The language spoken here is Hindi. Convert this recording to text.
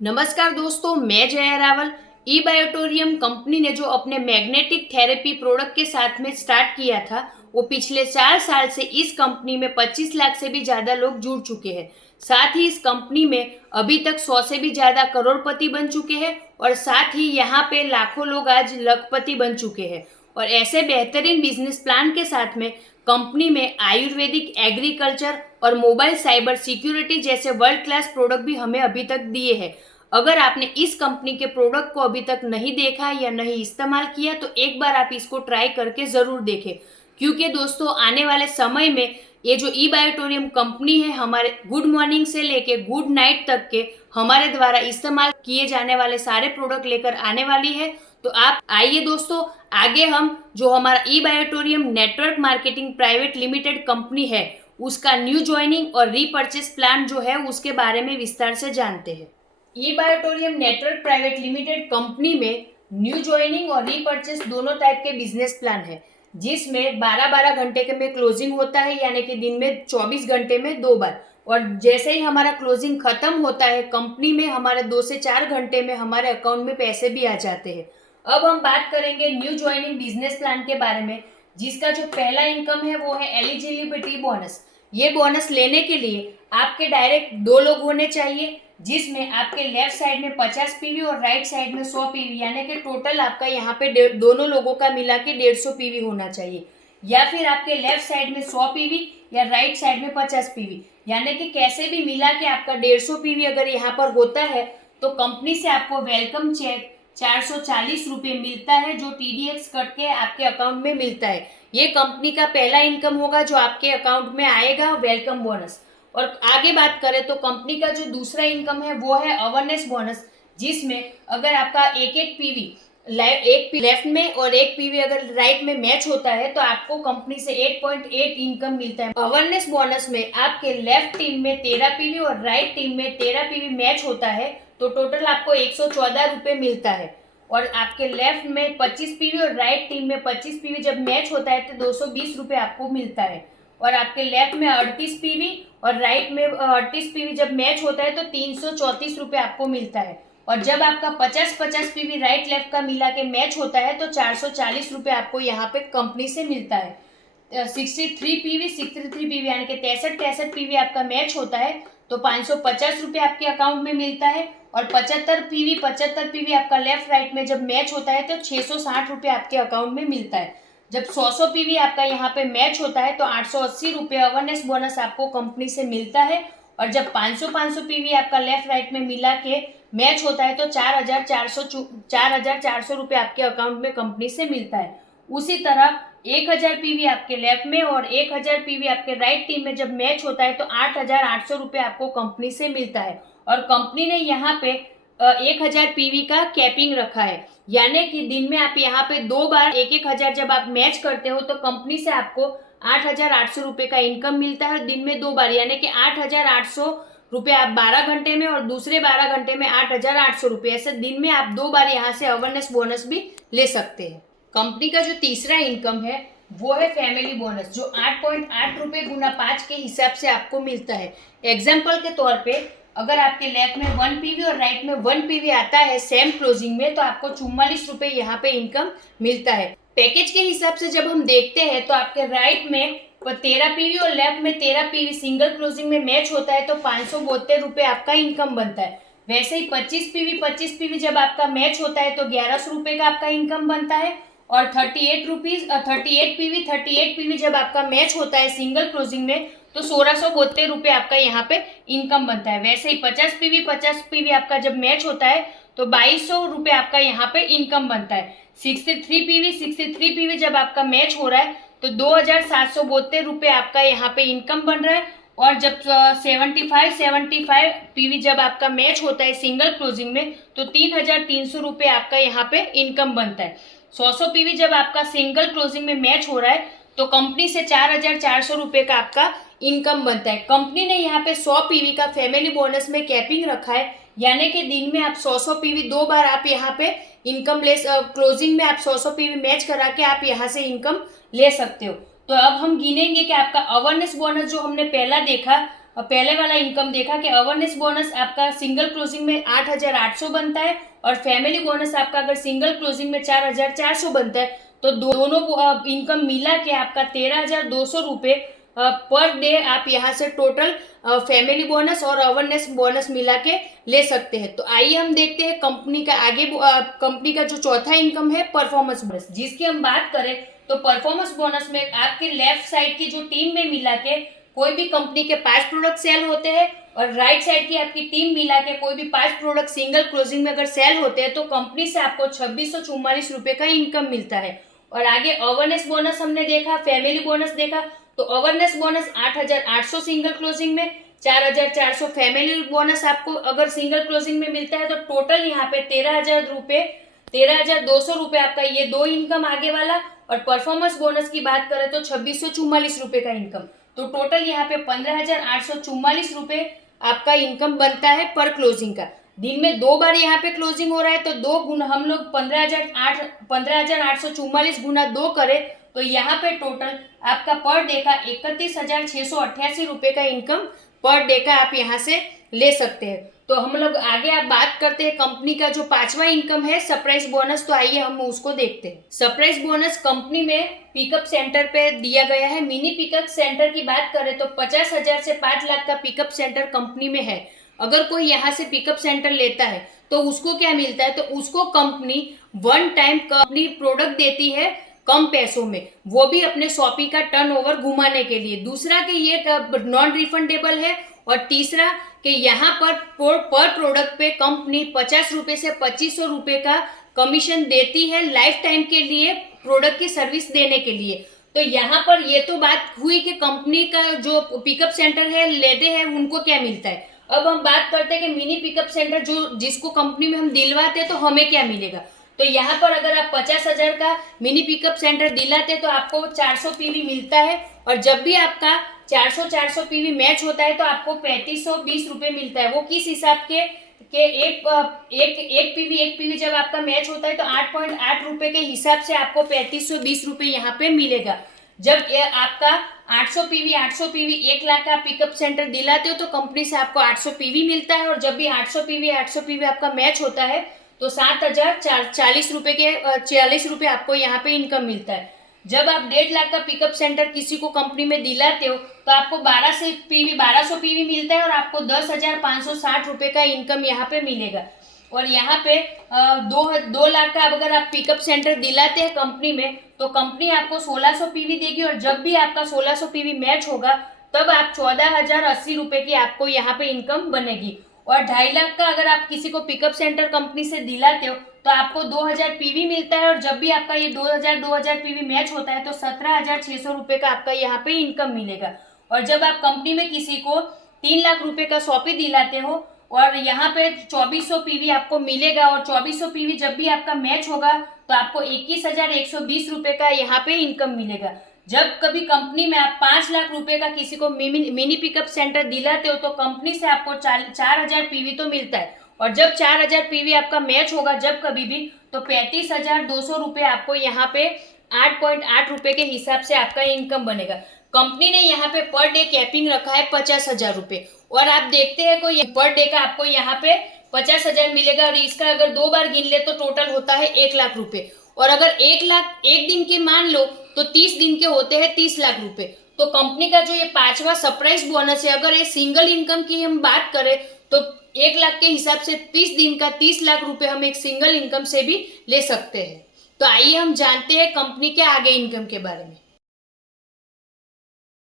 नमस्कार दोस्तों, मैं जया रावल। ई बायोटोरियम कंपनी ने जो अपने मैग्नेटिक थेरेपी प्रोडक्ट के साथ में स्टार्ट किया था, वो पिछले 4 साल से इस कंपनी में 25 लाख से भी ज़्यादा लोग जुड़ चुके हैं। साथ ही इस कंपनी में अभी तक 100 से भी ज़्यादा करोड़पति बन चुके हैं और साथ ही यहाँ पे लाखों लोग आज लखपति बन चुके हैं। और ऐसे बेहतरीन बिजनेस प्लान के साथ में कंपनी में आयुर्वेदिक, एग्रीकल्चर और मोबाइल साइबर सिक्योरिटी जैसे वर्ल्ड क्लास प्रोडक्ट भी हमें अभी तक दिए हैं। अगर आपने इस कंपनी के प्रोडक्ट को अभी तक नहीं देखा या नहीं इस्तेमाल किया तो एक बार आप इसको ट्राई करके ज़रूर देखें, क्योंकि दोस्तों आने वाले समय में ये जो ई बायोटोरियम कंपनी है, हमारे गुड मॉर्निंग से लेके गुड नाइट तक के हमारे द्वारा इस्तेमाल किए जाने वाले सारे प्रोडक्ट लेकर आने वाली है। तो आप आइए दोस्तों, आगे हम जो हमारा E Biotorium network marketing private limited company है, उसका न्यू ज्वाइनिंग और रीपर्चेस प्लान जो है उसके बारे में विस्तार से जानते हैं। E Biotorium network private limited company में न्यू ज्वाइनिंग और रीपर्चेस दोनों टाइप के बिजनेस प्लान है, जिसमें 12-12 घंटे के में क्लोजिंग होता है, यानी कि दिन में 24 घंटे में 2 बार। और जैसे ही हमारा क्लोजिंग खत्म होता है कंपनी में, हमारे 2 से 4 घंटे में हमारे अकाउंट में पैसे भी आ जाते हैं। अब हम बात करेंगे न्यू ज्वाइनिंग बिजनेस प्लान के बारे में, जिसका जो पहला इनकम है वो है एलिजिबिलिटी बोनस। ये बोनस लेने के लिए आपके डायरेक्ट 2 लोग होने चाहिए, जिसमें आपके लेफ्ट साइड में 50 पीवी और राइट साइड में 100 पीवी, यानी कि टोटल आपका यहाँ पे दोनों लोगों का मिला के 150 पीवी होना चाहिए। या फिर आपके लेफ्ट साइड में 100 पीवी या राइट साइड में 50 पीवी, यानी कि कैसे भी मिला के आपका 150 पीवी अगर यहाँ पर होता है तो कंपनी से आपको वेलकम चेक 440 रुपये मिलता है, जो टीडीएस कट के आपके अकाउंट में मिलता है। ये कंपनी का पहला इनकम होगा जो आपके अकाउंट में आएगा, वेलकम बोनस। और आगे बात करें तो कंपनी का जो दूसरा इनकम है वो है अवेयरनेस बोनस, जिसमें अगर आपका एक पीवी एक लेफ्ट में और एक पीवी अगर राइट में मैच होता है तो आपको कंपनी से 8.8 इनकम मिलता है। अवेयरनेस बोनस में आपके लेफ्ट टीम में 13 पीवी और राइट टीम में 13 पीवी मैच होता है तो टोटल आपको 114 रुपये मिलता है। और आपके लेफ्ट में 25 पीवी और राइट टीम में 25 पीवी जब मैच होता है तो 220 रुपये आपको मिलता है। और आपके लेफ्ट में 38 पीवी और राइट में 38 पीवी जब मैच होता है तो 334 रुपये आपको मिलता है। और जब आपका 50-50 पीवी राइट लेफ्ट का मिला के मैच होता है तो 440 रुपये आपको यहाँ पे कंपनी से मिलता है। 63 पीवी यानी कि 63 पीवी आपका मैच होता है तो 550 रुपये आपके अकाउंट में मिलता है। और 75 पीवी आपका लेफ्ट राइट में जब मैच होता है तो 660 रुपये आपके अकाउंट में मिलता है। जब 100 पीवी आपका यहाँ पे मैच होता है तो 880 रुपये अवेयरनेस बोनस आपको कंपनी से मिलता है। और जब 500 पीवी आपका लेफ्ट राइट में मिला के मैच होता है तो 4,400 रुपये आपके अकाउंट में कंपनी से मिलता है। उसी तरह 1,000 पीवी आपके लेफ्ट में और 1,000 पीवी आपके राइट टीम में जब मैच होता है तो 8,800 रुपये आपको कंपनी से मिलता है। और कंपनी ने यहाँ पे 1,000 पीवी का कैपिंग रखा है, यानी कि दिन में आप यहाँ पे 2 बार 1,000 जब आप मैच करते हो तो कंपनी से आपको 8,800 रुपये का इनकम मिलता है दिन में 2 बार, यानी कि 8,800 रुपये आप 12 घंटे में और दूसरे 12 घंटे में 8,800 रुपये, ऐसे दिन में आप 2 बार यहाँ से अवेयरनेस बोनस भी ले सकते हैं। कंपनी का जो तीसरा इनकम है वो है फैमिली बोनस, जो 8.8 रुपये गुना 5 के हिसाब से आपको मिलता है। एग्जाम्पल के तौर पे अगर आपके लेफ्ट में 1 पीवी और राइट में 1 पीवी आता है सेम क्लोजिंग में तो आपको 44 रुपये यहाँ पे इनकम मिलता है। पैकेज के हिसाब से जब हम देखते हैं तो आपके राइट में 13 पीवी और लेफ्ट में 13 पीवी सिंगल क्लोजिंग में मैच होता है तो 572 रुपये आपका इनकम बनता है। वैसे ही 25 पीवी जब आपका मैच होता है तो 1100 रुपये का आपका इनकम बनता है। और 38 पीवी जब आपका मैच होता है सिंगल क्लोजिंग में तो 1672 रुपये आपका यहाँ पे इनकम बनता है। वैसे ही 50 पीवी आपका जब मैच होता है तो 2200 रुपये आपका यहाँ पे इनकम बनता है। 63 पीवी जब आपका मैच हो रहा है तो 2,772 रुपये आपका यहाँ पे इनकम बन रहा है। और जब 75 पीवी जब आपका मैच होता है सिंगल क्लोजिंग में तो 3,300 रुपये आपका यहाँ पे इनकम बनता है। 100 पीवी जब आपका सिंगल क्लोजिंग में मैच हो रहा है तो कंपनी से 4,400 रुपये का आपका इनकम बनता है। कंपनी ने यहाँ पे 100 पीवी का फैमिली बोनस में कैपिंग रखा है, यानी कि दिन में आप 100 पीवी 2 बार आप यहाँ पे इनकम क्लोजिंग में आप 100 पीवी मैच करा के आप यहाँ से इनकम ले सकते हो। तो अब हम गिनेंगे कि आपका अवेयरनेस बोनस जो हमने पहला देखा पहले वाला इनकम देखा कि अवेयरनेस बोनस आपका सिंगल क्लोजिंग में 8,800 बनता है और फैमिली बोनस आपका अगर सिंगल क्लोजिंग में 4,400 बनता है, तो दोनों इनकम मिला के आपका 13,200 रुपये पर डे आप यहाँ से टोटल फैमिली बोनस और अवेयरनेस बोनस मिला के ले सकते हैं। तो आइए हम देखते हैं कंपनी का आगे कंपनी का जो चौथा इनकम है परफॉर्मेंस बोनस, जिसकी हम बात करें तो परफॉर्मेंस बोनस में आपके लेफ्ट साइड की जो टीम में मिला के कोई भी कंपनी के 5 प्रोडक्ट सेल होते हैं और राइट साइड की आपकी टीम मिला के कोई भी 5 प्रोडक्ट सिंगल क्लोजिंग में अगर सेल होते हैं तो कंपनी से आपको 2644 रुपए का इनकम मिलता है। और आगे अवेयरनेस बोनस हमने देखा, फैमिली बोनस देखा, तो अवेयरनेस बोनस 8,800 सिंगल क्लोजिंग में, 4,400 फैमिली बोनस आपको अगर सिंगल क्लोजिंग में मिलता है, तो टोटल यहाँ पे 13,200 रुपए आपका ये दो इनकम आगे वाला। और परफॉर्मेंस बोनस की बात करें तो 2644 रुपए का इनकम, तो टोटल यहाँ पे 15,844 रुपए आपका इनकम बनता है पर क्लोजिंग का। दिन में 2 बार यहाँ पे क्लोजिंग हो रहा है, तो 2 गुना हम लोग 15,844 गुना 2 करें तो यहाँ पे टोटल आपका पर डे का 31,688 रुपए का इनकम पर डे का आप यहाँ से ले सकते हैं। तो हम लोग आगे आप बात करते हैं कंपनी का जो 5वां इनकम है सरप्राइज बोनस, तो आइए हम उसको देखते हैं। सरप्राइज बोनस कंपनी में पिकअप सेंटर पे दिया गया है। मिनी पिकअप सेंटर की बात करें तो 50,000 से 5 लाख का पिकअप सेंटर कंपनी में है। अगर कोई यहाँ से पिकअप सेंटर लेता है तो उसको क्या मिलता है, तो उसको company one time company product देती है कम पैसों में, वो भी अपने शॉपी का टर्नओवर घुमाने के लिए। दूसरा कि ये नॉन रिफंडेबल है और तीसरा कि यहाँ पर प्रोडक्ट पे कंपनी 50 रुपए से 2500 रुपए का कमीशन देती है लाइफ टाइम के लिए प्रोडक्ट की सर्विस देने के लिए। तो यहाँ पर ये तो बात हुई कि कंपनी का जो पिकअप सेंटर है लेते हैं उनको क्या मिलता है। अब हम बात करते हैं कि मिनी पिकअप सेंटर जिसको कंपनी में हम दिलवाते हैं तो हमें क्या मिलेगा। तो यहाँ पर अगर आप 50,000 का मिनी पिकअप सेंटर दिलाते तो आपको 400 पीवी मिलता है और जब भी आपका 400 पीवी मैच होता है तो आपको 3520 रुपए मिलता है। वो किस हिसाब के एक पीवी जब आपका मैच होता है तो 8.8 रुपए के हिसाब से आपको 3520 रुपए यहाँ पे मिलेगा। जब आपका 800 पीवी 1 लाख का पिकअप सेंटर दिलाते हो तो कंपनी से आपको 800 पीवी मिलता है और जब भी 800 पीवी आपका मैच होता है तो 7,040 रुपए के 40 रुपए आपको यहाँ पे इनकम मिलता है। जब आप 1.5 लाख का पिकअप सेंटर किसी को कंपनी में दिलाते हो तो आपको 1200 पीवी मिलता है और आपको 10,560 रुपए का इनकम यहाँ पे मिलेगा। और यहाँ पे 2 लाख का अगर आप पिकअप सेंटर दिलाते हैं कंपनी में तो कंपनी आपको 1600 पीवी देगी और जब भी आपका 1600 पीवी मैच होगा तब आप 14,080 रुपए की आपको यहाँ पे इनकम बनेगी। और 2.5 लाख का अगर आप किसी को पिकअप सेंटर कंपनी से दिलाते हो तो आपको 2,000 पीवी मिलता है और जब भी आपका ये 2,000 पीवी मैच होता है तो 17,600 रुपए का आपका यहाँ पे इनकम मिलेगा। और जब आप कंपनी में किसी को 3 लाख रुपए का शॉपी दिलाते हो और यहाँ पे 2400 पीवी आपको मिलेगा और 2400 पीवी जब भी आपका मैच होगा तो आपको 21,120 रुपए का यहाँ पे इनकम मिलेगा। जब कभी कंपनी में आप 5 लाख रुपए का किसी को मिनी पिकअप सेंटर दिलाते हो तो कंपनी से आपको 4,000 पीवी तो मिलता है और जब 4,000 पीवी आपका मैच होगा जब कभी भी तो 35,200 रुपए आपको यहाँ पे 8.8 रुपए के हिसाब से आपका इनकम बनेगा। कंपनी ने यहाँ पे पर डे कैपिंग रखा है 50,000 रुपए और आप देखते हैं कोई पर डे का आपको यहाँ पे 50,000 मिलेगा और इसका अगर 2 बार गिन ले तो टोटल होता है 1 लाख रुपए। और अगर 1 लाख एक दिन के मान लो तो 30 दिन के होते हैं 30 लाख रुपए। तो कंपनी का जो ये 5वां सरप्राइज बोनस है, अगर ये सिंगल इनकम की हम बात करें तो 1 लाख के हिसाब से 30 दिन का 30 लाख रुपए हम एक सिंगल इनकम से भी ले सकते हैं। तो आइए हम जानते हैं कंपनी के आगे इनकम के बारे में।